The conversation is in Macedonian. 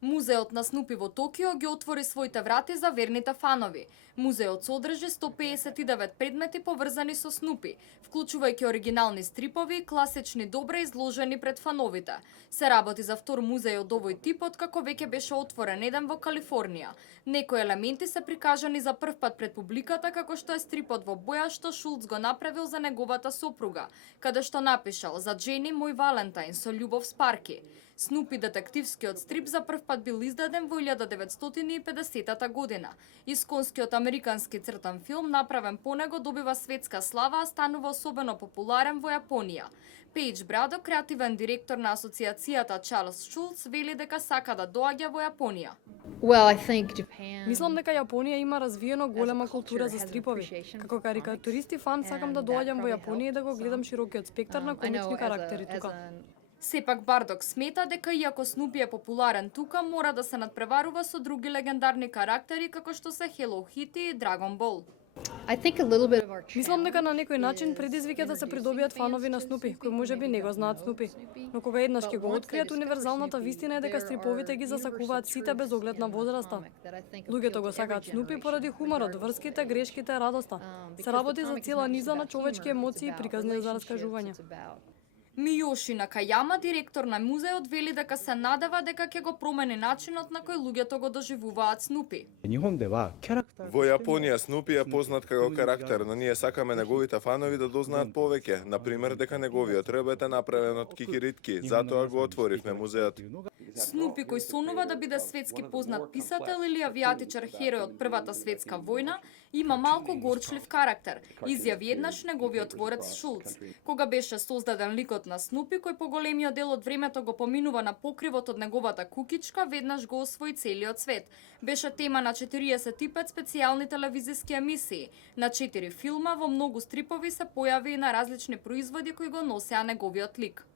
Музеот на Снупи во Токио ги отвори своите врати за верните фанови. Музеот содржи 159 предмети поврзани со Снупи, вклучувајќи оригинални стрипови, класични добре изложени пред фановите. Се работи за втор музеј од овој тип откако веќе беше отворен еден во Калифорнија. Некои елементи се прикажани за прв пат пред публиката, како што е стрипот во боја што Шулц го направил за неговата сопруга, каде што напишал "За Джени мој Валентайн со љубов Спарки". Снупи детективскиот стрип за прв пат бил издаден во 1950 година. Исконскиот американски цртан филм направен по него добива светска слава, а станува особено популарен во Јапонија. Пејдж Брадо, креативен директор на асоциацијата Чарлс Шулц, вели дека сака да доаѓа во Јапонија. Мислам дека Јапонија има развиено голема култура за стрипови. Како карикатурист и фан сакам да доаѓам во Јапонија и да го гледам широкиот спектар на комични карактери тука. Сепак Бардок смета дека иако Снупи е популарен тука, мора да се надпреварува со други легендарни карактери како што се Hello Kitty и Dragon Ball. Мислам дека на некој начин предизвик е да се придобијат фанови на Снупи, кои можеби не го знаат Снупи. Но кога еднаш ќе го откријат, универзалната вистина е дека стриповите ги засакуваат сите без оглед на возраста. Луѓето го сакаат Снупи поради хуморот, врските, грешките, радоста. Се работи за цела низа на човечки емоции приказни за раскажување. Мијоши Накајама, директор на музеот, вели дека се надева дека ќе го промени начинот на кој луѓето го доживуваат Снупи. Во Јапонија Снупи е познат како карактер, но ние сакаме неговите фанови да дознаат повеќе, например дека неговиот ребет е направен од кикиритки, затоа го отворивме музеот. Снупи, кој сонува да биде светски познат писател или авијатичар херој од Првата светска војна, има малку горчлив карактер, изјави еднаш неговиот творец Шулц. Кога беше создаден ликот на Снупи, кој по големиот дел од времето го поминува на покривот од неговата кукичка, веднаш го освои целиот свет. Беше тема на 45 специјални телевизиски емисии, на 4 филма, во многу стрипови се појави и на различни производи кои го носеа неговиот лик.